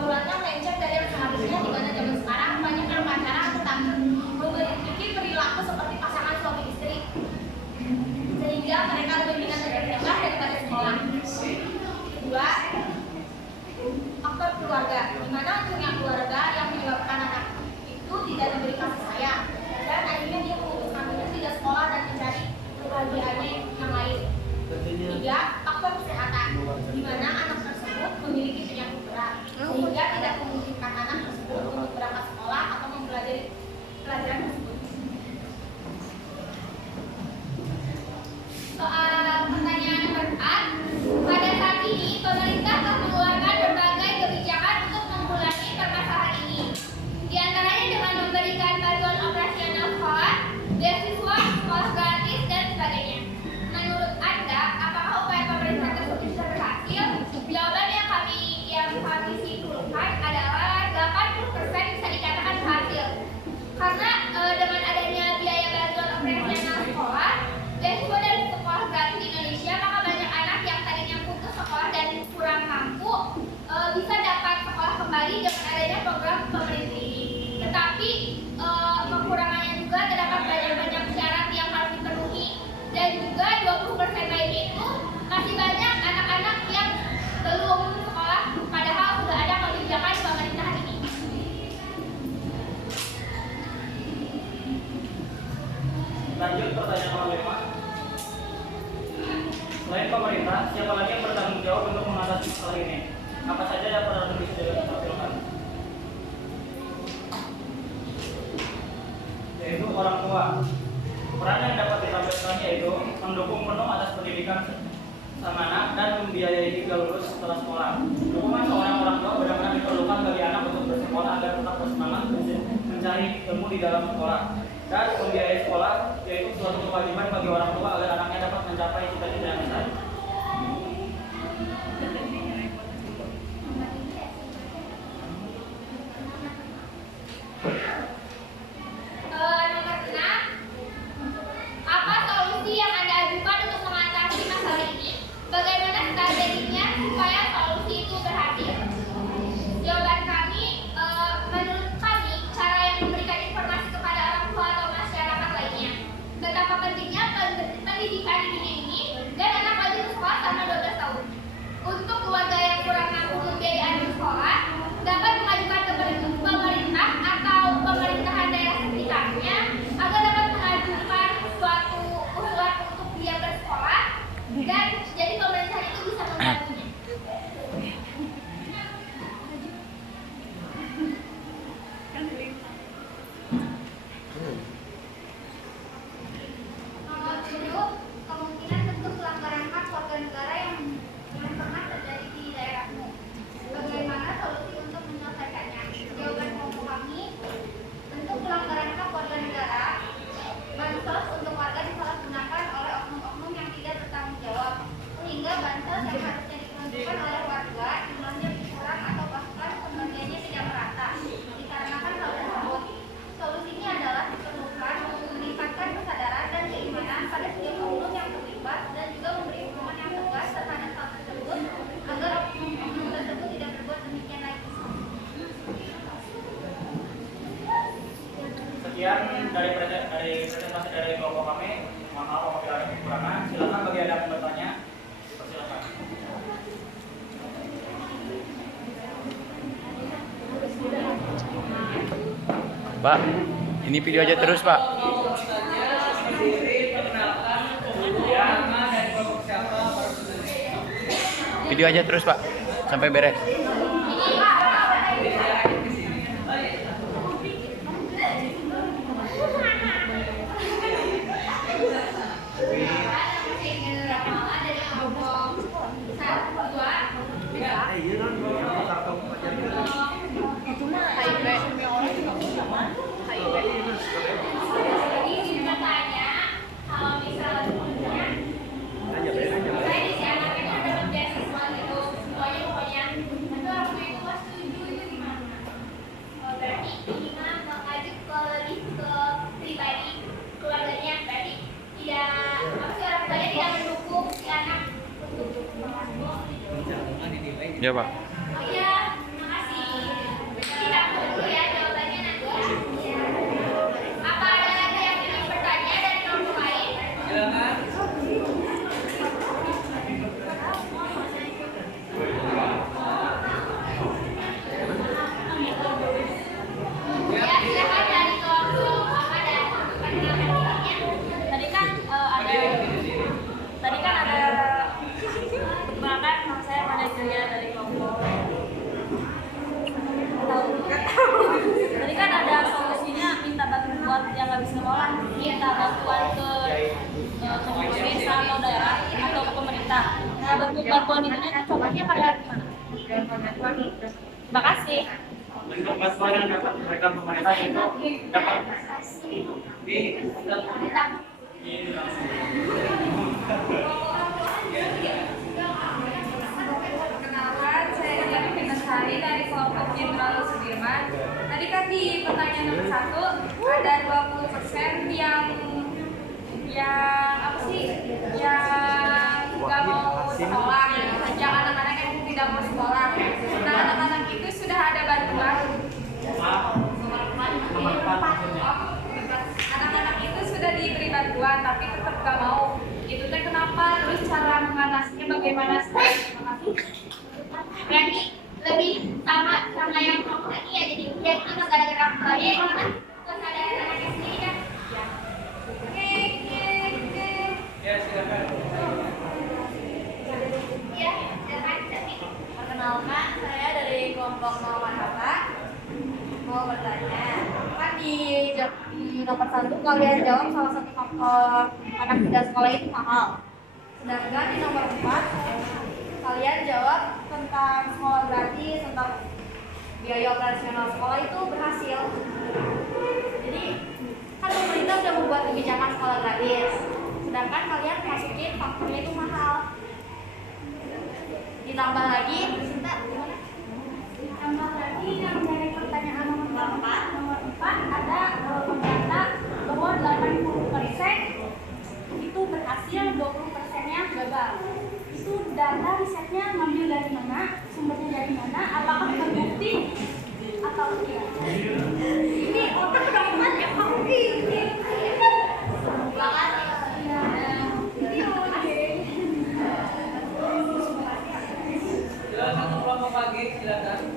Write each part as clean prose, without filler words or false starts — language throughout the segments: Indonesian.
pergaulannya melenceng dari yang seharusnya, di mana zaman sekarang banyak yang pacaran tetapi memiliki perilaku seperti pasangan suami istri, sehingga mereka lebih minat bersekolah daripada sekolah. Kedua, faktor keluarga, di mana unsurnya keluarga yang menyebabkan anak itu tidak diberi kasih sayang dan akhirnya dia memutuskan untuk tidak sekolah dan mencari kebahagiaannya yang lain. Tiga, faktor kesehatan, di mana anak tersebut memiliki penyakit berat sehingga tidak memungkinkan anak tersebut untuk berangkat sekolah atau mempelajari pelajaran tersebut. Soal pertanyaan nomor 4, pada saat ini pemerintah telah mengeluarkan berbagai kebijakan untuk menanggulangi permasalahan ini. Di antaranya dengan memberikan bantuan operasional sekolah, beasiswa, sekolah gratis, dan sebagainya. Menurut Anda, apakah upaya pemerintah tersebut bisa berhasil? Jawaban yang kami simpulkan adalah 80% bisa dikatakan berhasil. Karena dengan adanya biaya bantuan operasional sekolah, beasiswa dan sekolah gratis di Indonesia, maka banyak anak yang tadinya putus sekolah dan kurang mampu bisa dapat sekolah kembali dengan adanya program pemerintah ini. Tetapi kekurangannya juga terdapat banyak syarat yang harus dipenuhi, dan juga 20% lainnya itu masih banyak anak-anak yang belum sekolah padahal sudah ada kebijakan pemerintahan ini. Lanjut pertanyaan nomor 5. Selain pemerintah, siapa lagi yang bertanggung jawab untuk mengatasi masalah ini? Apa saja yang perlu bisa ditampilkan? Yaitu orang tua. Peran yang dapat ditampilkan yaitu mendukung penuh atas pendidikan sang anak dan membiayai hingga lulus setelah sekolah. Dukungan seorang orang tua benar-benar diperlukan bagi anak untuk bersekolah agar tetap bersemangat mencari ilmu di dalam sekolah. Dan membiayai sekolah yaitu suatu kewajiban bagi orang tua agar anaknya dapat mencapai cita-cita yang besar. Nomor 6, apa solusi yang Anda ajukan untuk mengatasi masalah ini? Bagaimana strateginya supaya solusi itu berhasil? Jawaban kami, menurut kami, cara yang memberikan informasi kepada orang tua atau masyarakat lainnya betapa pentingnya pendidikan di dunia ini, dan anak wajib sekolah selama 12 tahun. Untuk keluarga yang kurang mampu membiayai anak sekolah, dapat mengajukan ke pemerintah atau pemerintahan daerah sekitarnya agar dapat mengajukan suatu usulan untuk dia bersekolah, dan jadi pemerintah itu bisa membantunya. Nomor 7, kemungkinan bentuk pelanggaran hak warga negara yang pernah terjadi di daerahmu. Bagaimana solusi untuk menyelesaikannya? Jawaban kelompok kami, bentuk pelanggaran hak warga negara, bansos untuk warga disalahgunakan oleh oknum-oknum yang tidak bertanggung jawab, sehingga bansos yang harusnya diperuntukkan oleh warga jumlahnya berkurang atau bahkan pembagiannya tidak merata. Dikarenakan hal tersebut, solusinya adalah diperlukan meningkatkan kesadaran dan keimanan pada setiap oknum yang terlibat, dan juga memberi hukuman yang tegas terhadap hal tersebut agar oknum tersebut tidak berbuat demikian lagi. Sekian dari presentasi dari kelompok kami. Mohon maaf apabila ada kekurangan. Silakan bagi Anda yang bertanya. Silakan. Pak, ini video aja terus, Pak. Video aja terus, Pak, sampai beres. Ya, Pak. Iya, makasih. kita tunggu ya jawabannya nanti ya. Apa ada lagi yang ingin bertanya dari kelompok lain? Silakan. Ya, silakan dari kelompok apa dan pertanyaannya. Tadi kan ada bahkan saya pada kerja dari kelompok tadi kan ada solusinya minta bantuan buat yang nggak bisa sekolah, minta bantuan ke desa atau daerah atau ke pemerintah. Nah, bentuk bantuan itu contohnya kayak gimana? Terima kasih. Bentuk bantuan yang dapat diberikan pemerintah itu dapat Perkenalkan, saya Dian Pinasari dari kelompok Jenderal Sudirman. Tadi kan di pertanyaan nomor 1 ada 20% yang apa sih? Yang nggak mau sekolah, yang anak-anak yang tidak mau sekolah. Nah, anak-anak itu sudah ada bantuan. Anak-anak itu sudah diberi bantuan, tapi tetap gak mau. Itu teh kenapa? Terus cara mengatasinya bagaimana? Terima kasih. Berarti lebih sama yang kelompok tadi ya, jadi dia itu gara-gara proyek terus ada anaknya sendiri kan? Ya, silakan. Ya, silakan. Perkenalkan, saya dari kelompok Muhammad Hatta. Mau bertanya, kan di nomor 1 kalian jawab salah satu faktor anak tidak sekolah itu mahal. Sedangkan di nomor 4 kalian jawab tentang sekolah gratis, tentang biaya operasional sekolah itu berhasil. Jadi kan pemerintah sudah membuat kebijakan sekolah gratis, sedangkan kalian masukin faktornya itu mahal. Ditambah lagi, Sinta, gimana? Ditambah lagi yang dari pertanyaan nomor 4 ada perdata bahwa 80% itu berhasil, 20%-nya gagal. Itu data risetnya ngambil dari mana, sumbernya dari mana, apakah terbukti atau tidak? Ini otak dapat ya, Papi. Silakan kelompok pagi, silakan.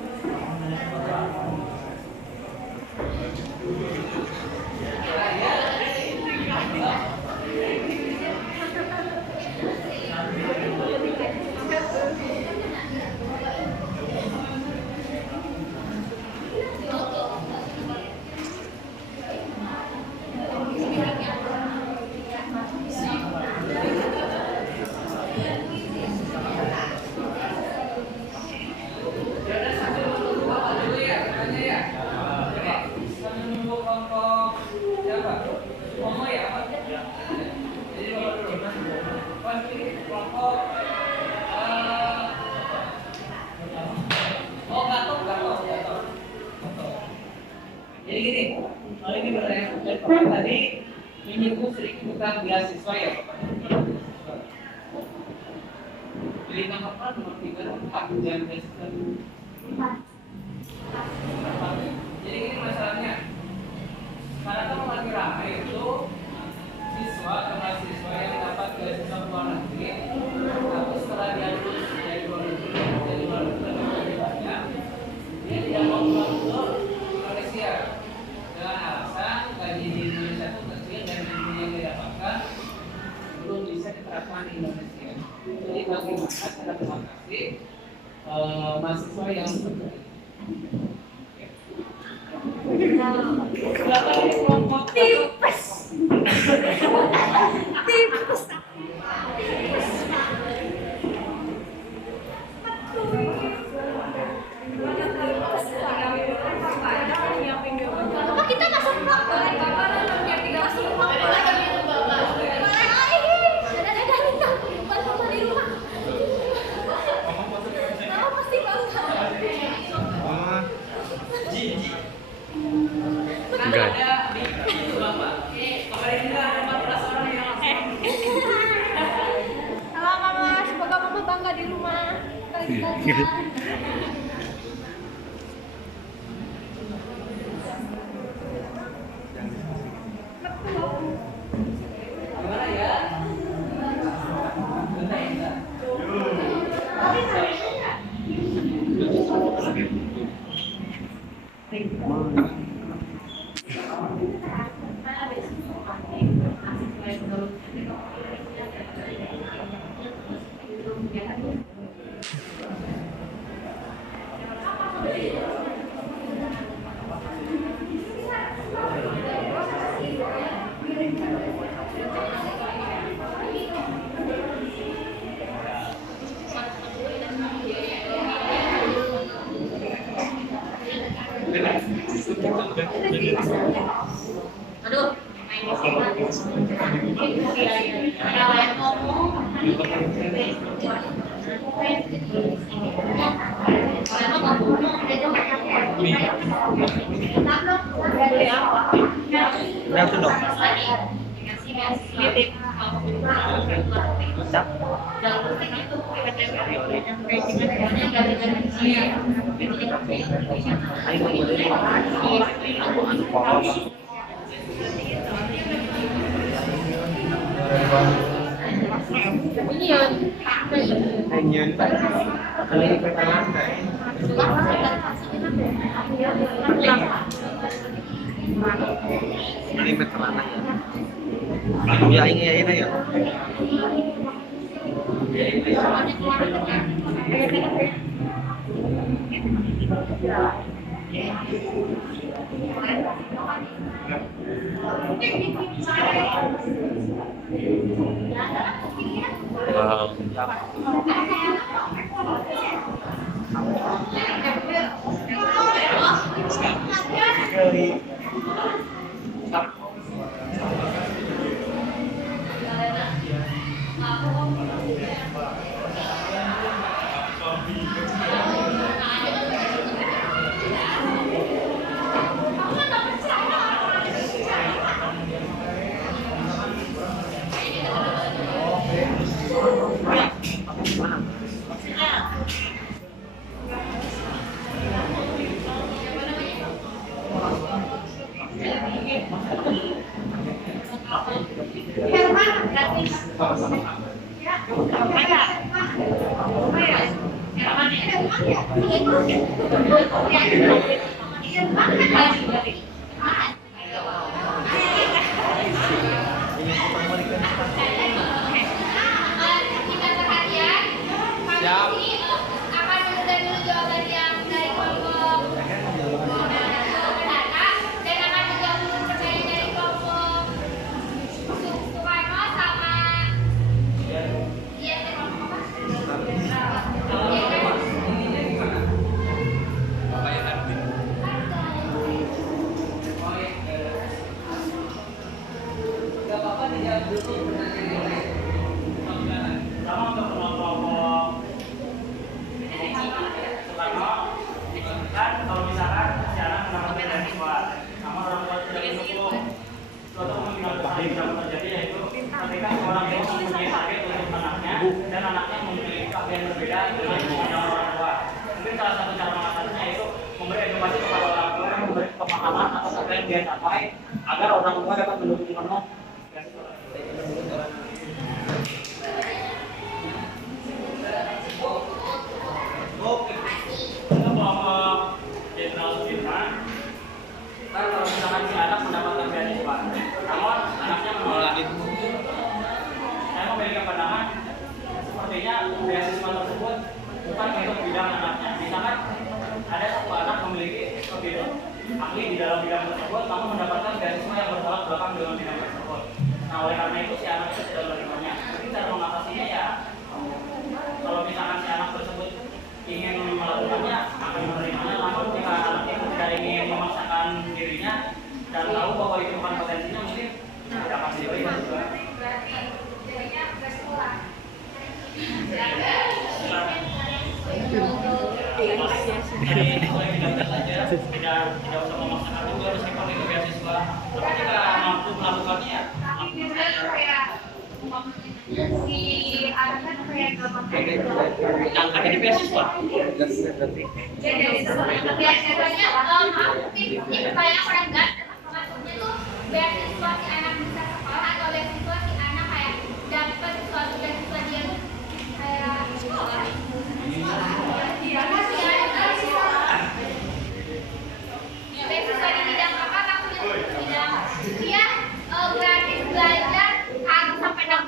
Jadi gini, kalau ini pertanyaan tadi menyinggung sedikit tentang beasiswa ya Bapak. Pilih nomor 4, nomor 3, nomor 4 dan beasiswa. Jadi gini masalahnya, karena kan lagi ramai itu siswa atau mahasiswa yang dapat beasiswa ke luar negeri, tapi setelah dia lulus dari luar negeri banyak, dia tidak mau pulang ke Malaysia dengan alasan gaji di Indonesia itu kecil dan ilmu yang didapatkan belum bisa diterapkan di Indonesia. Jadi bagaimana cara mengatasi mahasiswa yang seperti itu? Silakan kelompok tipes. Kenapa kita masuk kelompok? Enggak. Ada di Bapak. Kemarin juga ada 14 orang yang Halo Mama, semoga Mama bangga di rumah. Aduh, Udah tuh dong. Ini meteran ya. Ya ini ya. Wow. Dan anaknya memiliki keahlian berbeda dengan orang tua. Mungkin salah satu cara mengatasinya yaitu memberi edukasi kepada orang tua dan memberi pemahaman atas apa yang dia capai agar orang tua dapat mendukung penuh. Kelompok Jenderal Sudirman, kalau misalkan si anak mendapatkan beasiswa, namun anaknya menolak itu, saya memberikan pandangan sepertinya beasiswa tersebut bukan untuk bidang anaknya. Misalkan ada satu anak memiliki ahli di dalam bidang tersebut, namun mendapatkan beasiswa yang bertolak belakang dengan bidang tersebut. Nah, oleh karena itu si anak itu tidak menerimanya. Jadi cara mengatasinya ya, kalau misalkan si anak tersebut ingin melakukannya akan menerimanya, namun jika anak itu tidak ingin memaksakan dirinya dan tahu bahwa itu bukan potensinya, mungkin tidak akan diberi. Tidak usah memaksakan juga harus kita itu beasiswa. Tapi jika mampu melakukannya ya. si anaknya kayak gampang Yang ada di beasiswa. jadi biasanya ini pertanyaan orang enggak maksudnya tuh beasiswa si anak bisa sekolah atau beasiswa si anak kayak dapat suatu beasiswa dia tuh kayak sekolah beasiswa di bidang apa maksudnya di bidang dia gratis belajar harus sampai 6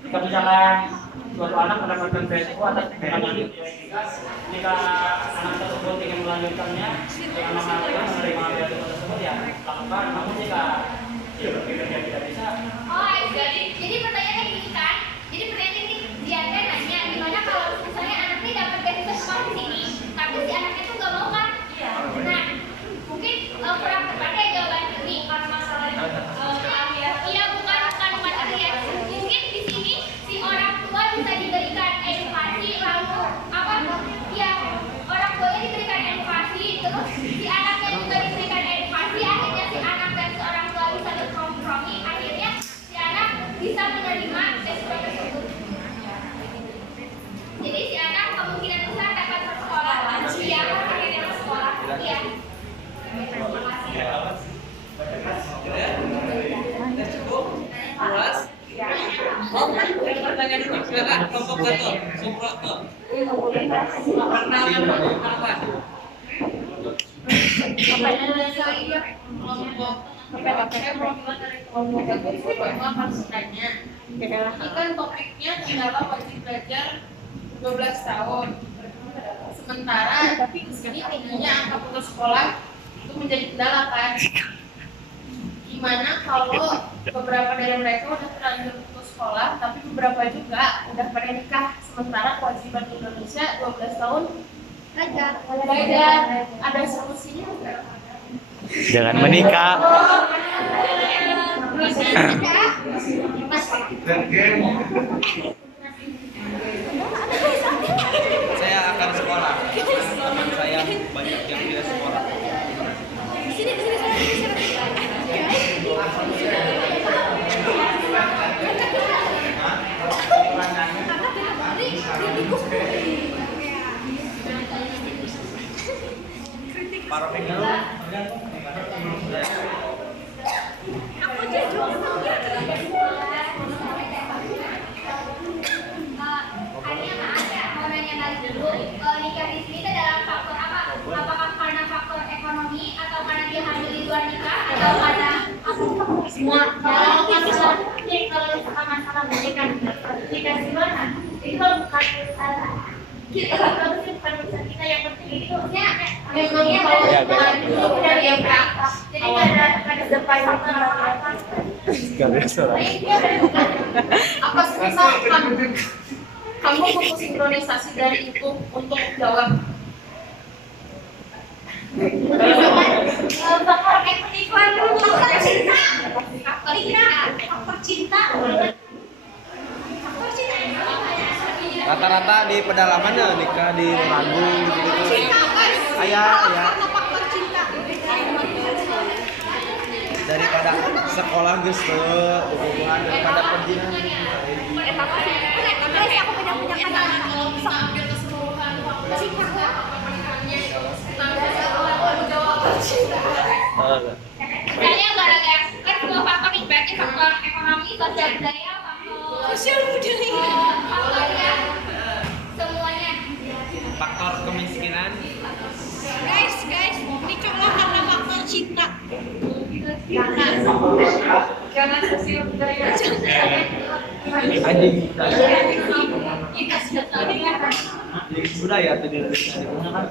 Jika misalkan suatu anak mendapatkan beasiswa atas kemenangan jika anak tersebut ingin melanjutkannya dengan mengatakan menerima beasiswa tersebut ya lakukan. Namun jika dia berpikir dia tidak bisa, Oh, I see. Jadi pertanyaannya gini kan? Jadi pertanyaan ini dia nanya gimana kalau misalnya anak ini dapat beasiswa sekolah di sini, tapi si anaknya tuh nggak mau kan? Iya. Nah, mungkin kurang tepat ya jawaban ini karena masalah iya bukan materi ya. Mungkin di sini si orang tua bisa diberikan edukasi lalu apa? Ya orang tuanya diberikan edukasi terus si anaknya juga diberikan edukasi akhirnya si anak dan si orang tua bisa berkompromi akhirnya si anak bisa menerima beasiswa tersebut. Jadi si anak kemungkinan besar dapat bersekolah. Iya, akhirnya bersekolah. Iya. Pertanyaan ini silakan kelompok Gatot, Suproto. Perkenalan kawan. Ini kan topiknya adalah wajib belajar 12 tahun. Sementara di sini tingginya angka putus sekolah itu menjadi kendala kan. Gimana kalau beberapa dari mereka udah terlanjur putus sekolah, tapi beberapa juga udah pada nikah, sementara kewajiban di Indonesia 12 tahun ada solusinya nggak? Jangan menikah. Saya akan sekolah. Teman saya banyak yang tidak sekolah. Parofik dulu. Akhirnya maaf ya, mau nanya lagi dulu. Nikah di sini itu dalam faktor apa? Apakah karena faktor ekonomi atau karena dia hamil di luar nikah atau karena Semua kalau masalah masalah menikah di mana? Itu bukan kita bukan urusan kita, yang penting itu memangnya kalau dari yang berapa, jadi ada depan apa Apa misalkan kamu butuh sinkronisasi dari itu untuk jawab? faktor penipuan dulu, faktor cinta. Rata-rata di pedalaman ya nikah di Ragung gitu-gitu. Ayah. Daripada sekolah geus teu hubungan daripada perjinan. Misalnya gara-gara kan semua faktor nih, berarti faktor ekonomi, sosial budaya, faktor ya semuanya. Faktor kemiskinan. Guys, ini cuma karena faktor cinta. Jangan sosial budaya. Anjing. Kita sudah tahu kan. Budaya tuh digunakan.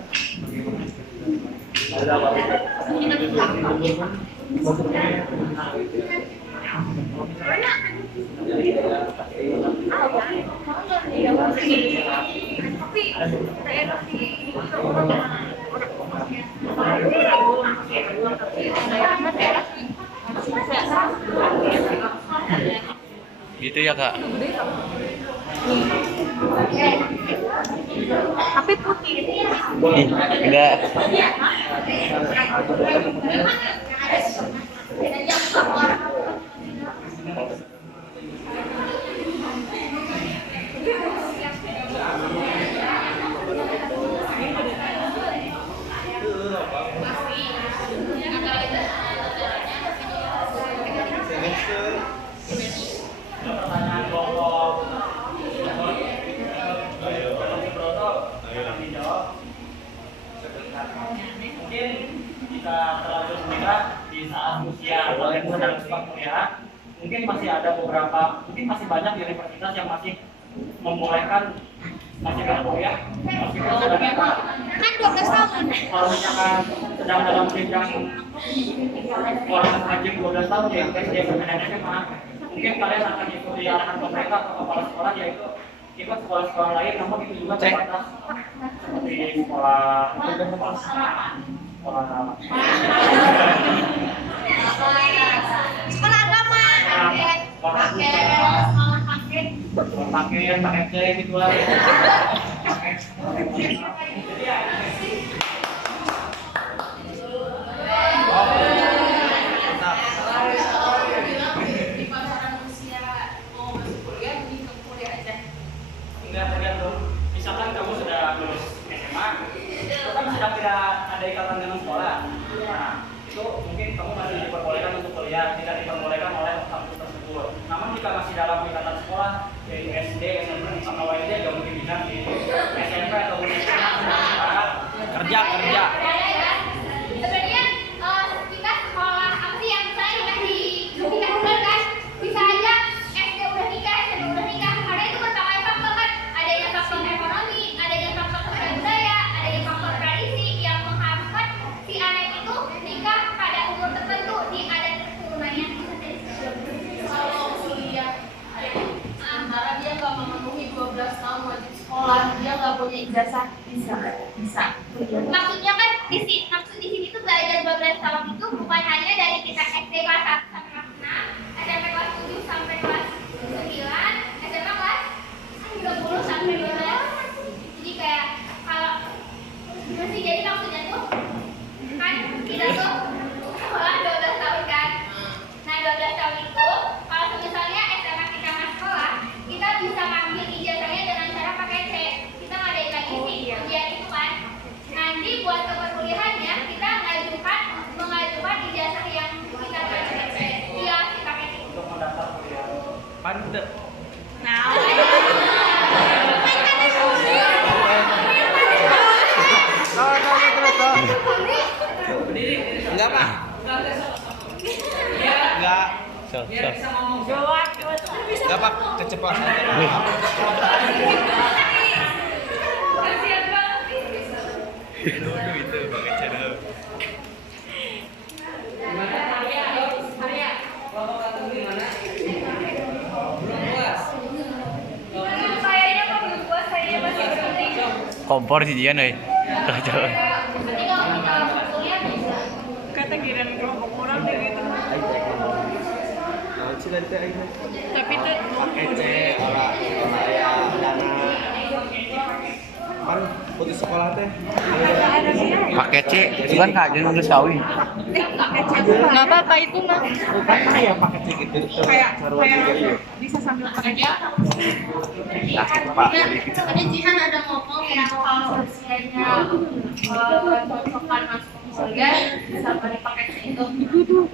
Gitu ya, Kak. Tapi putih. Enggak. pertanyaan kelompok mungkin jika terlanjur menikah di saat usia kalian sedang sekolah kuliah mungkin masih ada mungkin masih banyak universitas yang masih membolehkan masih berkuliah meskipun sudah nikah. Kan 12 tahun. Kalau misalkan sedang dalam jenjang orang wajib 12 tahun ya SD dan SMA, mungkin kalian akan ikuti arahan pemerintah atau kepala sekolah yaitu ikut sekolah-sekolah lain, namun itu juga terbatas seperti sekolah Sekolah agama. pakai C gitu lah. Di pasaran usia mau masuk kuliah, mending ke kuliah aja. Enggak tergantung. Misalkan kamu sudah lulus SMA, itu kan sedang tidak ada ikatan dengan sekolah. Nah, itu mungkin kamu masih diperbolehkan untuk kuliah, tidak diperbolehkan oleh kampus tersebut. Namun jika masih dalam ikatan sekolah, yaitu SD, SMP, atau SD, ya mungkin bisa di SMP atau SMA kerja. Sebenarnya kita sekolah apa sih yang saya dikasih nikah dulu kan? Bisa aja SD udah nikah, SMP udah nikah. Karena itu berbagai faktor kan. Adanya faktor ekonomi, adanya faktor sosial budaya, adanya faktor tradisi yang mengharuskan si anak itu nikah pada umur tertentu di adat keturunannya. Kalau kuliah, antara dia nggak memenuhi 12 tahun wajib sekolah, dia nggak punya ijazah, bisa. Maksudnya kan maksud di sini tuh belajar 12 tahun itu bukan hanya dari kita SD kelas 1 sampai kelas 6, SMP kelas 7 sampai kelas 9, SMA kelas 20 sampai 12. Jadi kayak kalau masih jadi maksudnya tuh kan kita tuh sekolah 12 tahun kan. Nah 12 tahun itu kalau misalnya SMA kita nggak sekolah, kita bisa ngambil ijazahnya dengan cara pakai C. Kita ngadain lagi sih ujian itu kan. Nanti buat keperkuliahannya kita mengajukan ijazah yang kita pakai C. Iya, pakai C. Untuk mendaftar kuliah. Pande. Enggak, Pak. Enggak. Enggak, Pak. Keceplosan. Itu pakai channel. Sayanya kok belum puas, sayanya masih berhenti. Kompor sih dia nih. Nanti kalau kita kuliah bisa. Kata giran kelompok orang gitu. Nah, sih nanti aja. Tapi tuh Pakai C, orang ya dana. Kan putus sekolah teh. Pakai C, kan kak jangan nulis kawin. nggak apa-apa itu mah. Bukan kayak pakai C gitu. Kayak Sarua juga iya. bisa sambil kerja. Sakit, Pak. Tadi Jihan ada ngomong ya kalau usianya cocokan masuk kuliah bisa pakai itu.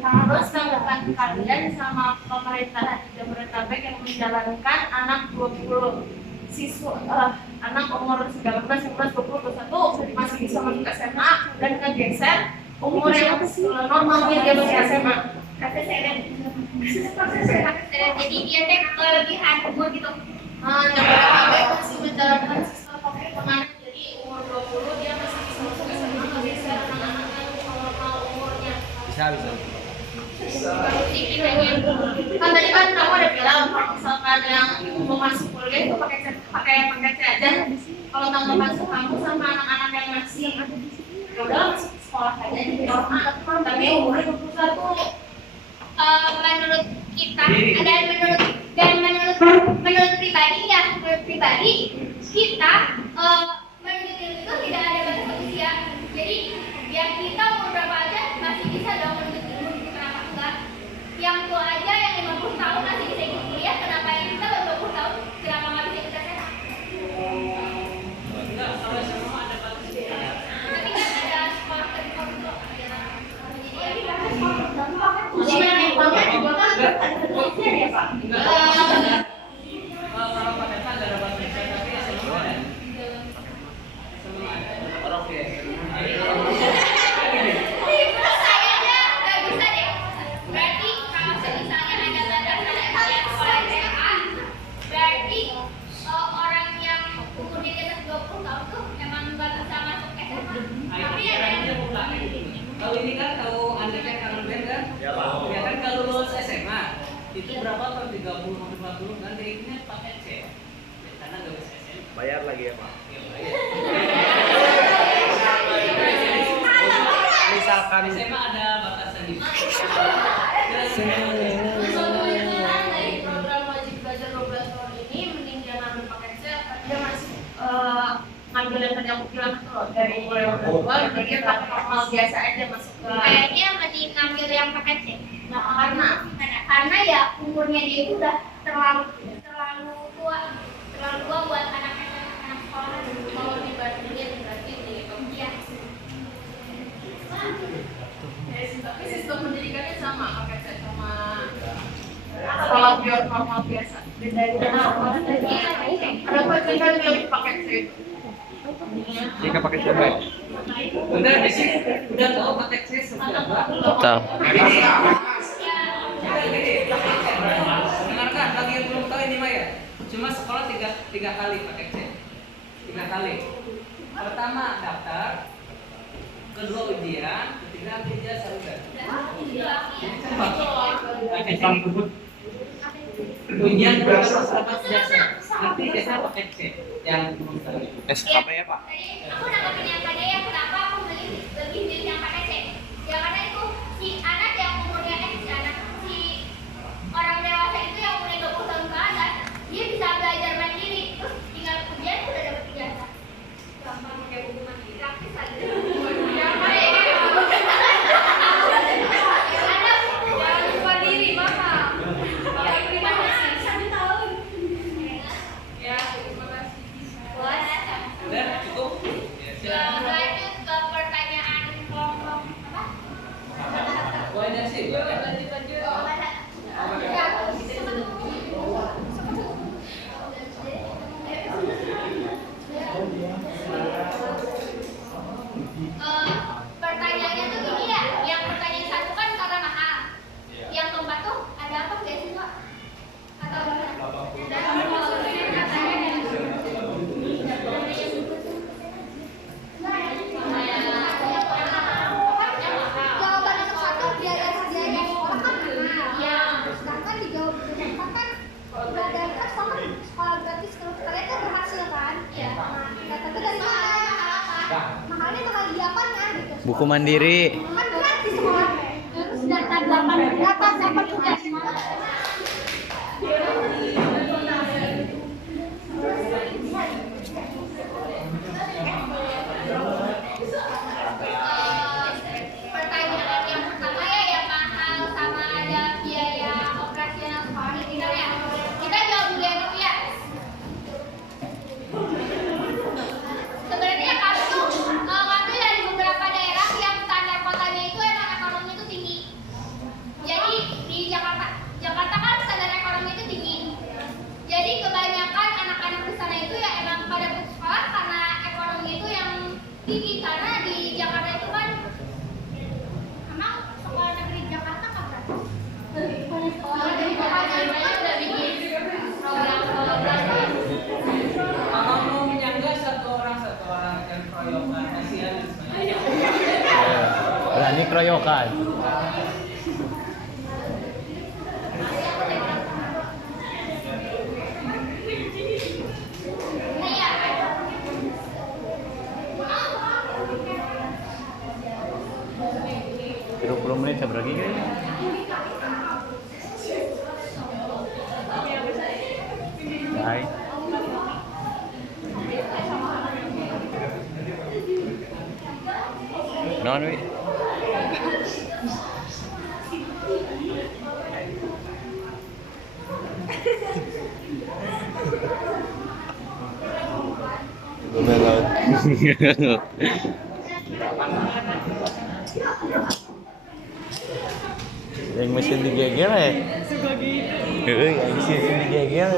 Harus tanggapan kalian sama pemerintahan Jabodetabek yang menjalankan anak 20 siswa anak umur 19, 19, 20, 21 masih bisa masuk SMA dan kegeser umur yang normalnya dia masuk SMA. Jadi dia teh kelebihan umur gitu. Jabodetabek masih menjalankan sistem pakai penganan, jadi umur 20 dia masih bisa masuk SMA, kegeser anak-anak yang normal umurnya. Bisa. Kan tadi kan kamu ada bilang kalau misalkan yang mau masuk kuliah itu pakai C aja. Kalau tanggapan kamu sama anak-anak yang masih ya udah masuk sekolah aja di normal, tapi umurnya 21. Menurut kita menurut pribadi kita menurut itu tidak ada batas usia. Jadi ya kita umur berapa aja masih bisa dong menuntut ilmu, kenapa enggak? Yang tua aja yang 50 tahun masih bisa ikut kuliah, kenapa yang kita baru 20 tahun kenapa nggak bisa ikut SMA? Tapi kan ada sekolah tertentu itu jadi ya Jadi memangnya juga kan ada usia ya Pak? Kalau pakai C ada bahasa Indonesia tapi semua ada. Orang sayangnya nggak bisa deh. Berarti kalau misalnya ada batas Kalau ini kan kalau Anda kan kangen band kan? Ya, Pak. Ya kan kalau lulus SMA itu berapa tahun 30 sampai 40 kan ini pakai C. Karena nggak bisa SMA. Bayar lagi ya, Pak. Ya, bayar. Misalkan SMA ada batasan gitu. Kesulitan dari program wajib belajar 12 tahun ini mending dia ngambil paket C apa dia masih ngambil yang tadi aku bilang tuh loh, dari mulai udah tua dia pakai normal biasa aja masuk ke Kayaknya mending ngambil yang paket C. karena Ya umurnya dia itu udah terlalu tua buat anak sekolah. kalau dibandingin berarti di Iya. tapi sistem pendidikannya sama paket C sama sekolah biar normal biasa beda ada perbedaan yang paket C jika pakai coba. Udah di sini udah tahu pakai C seberapa? Tahu. Dengarkan, bagi yang belum tahu ini mah ya. Cuma sekolah tiga kali pakai C. 3 kali. Pertama daftar, kedua ujian, ketiga ambil ijazah udah. Pakai C. Ujian berapa dapat ijazah? Nanti ijazah pakai C. Yang belum tahu. SKP ya Pak? Aku nanggapin yang tadi ya, kenapa aku lebih milih yang pakai C? Ya karena itu si anak yang umurnya si orang dewasa itu yang umurnya 20 tahun ke atas, dia bisa belajar mandiri, terus tinggal ujian udah dapat ijazah. Gampang pakai buku mandiri, praktis aja. jangan lupa diri mahal terima kasih 1 tahun ya terima kasih Udah cukup? Ya, silakan. Lanjut ke pertanyaan kelompok apa? Banyak sih, banyak. Pertanyaannya tuh gini ya, yang pertanyaan 1 kan karena mahal. Yang keempat tuh ada apa guys sih Pak? Atau Jawaban yang satu biaya sekolah kan mahal. Sedangkan dijawab dengan kan dari kan sekolah gratis kalau kalian kan berhasil kan? Iya. Nah, tapi dari mana? Mahalnya mahal di apanya gitu? Buku mandiri. Kan gratis sekolah. Terus data tugas. pertanyaan yang pertama ya yang mahal sama ada biaya operasional sekolah ini ya. Kita jawab dulu yang itu ya. Sebenarnya kami tuh ngambil dari beberapa daerah yang standar kotanya itu emang ekonomi itu tinggi. Jadi di Jakarta kan standar ekonomi itu tinggi. Jadi kebanyakan anak-anak di sana itu ya emang pada putus sekolah karena ekonomi itu yang tinggi, karena di Jakarta itu kan emang sekolah negeri Jakarta kan gratis. Sekolah negeri Jakarta itu kan udah bikin program Kalau mau menyangga satu orang dan keroyokan, kasihan sebenarnya. Berani keroyokan. Nah ya. 20 menit saya lagi kan? Hai. Non, wi. Yang mesin digegel ya? Suka gitu. Yang mesin digegel.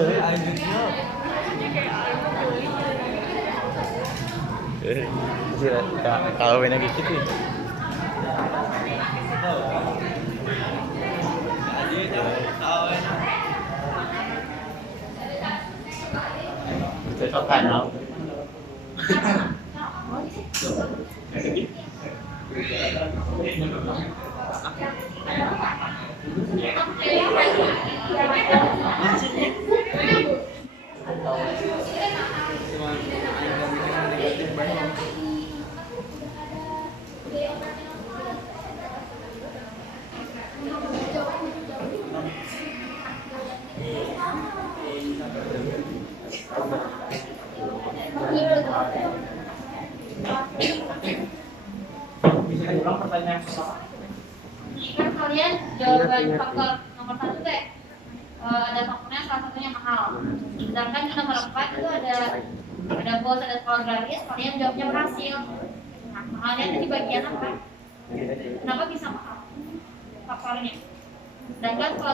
Kalau main gitu tuh. Cocokan tau. Cuma aing gak mikir yang negatif banyak. Bisa diulang pertanyaan pertama? Kan kalian jawaban faktor nomor 1 teh ada faktornya salah satunya mahal. Sedangkan di nomor 4 itu ada bos, ada sekolah gratis, kalian jawabnya berhasil. Nah, mahalnya itu di bagian apa? Kenapa bisa mahal? Faktornya. Sedangkan kalau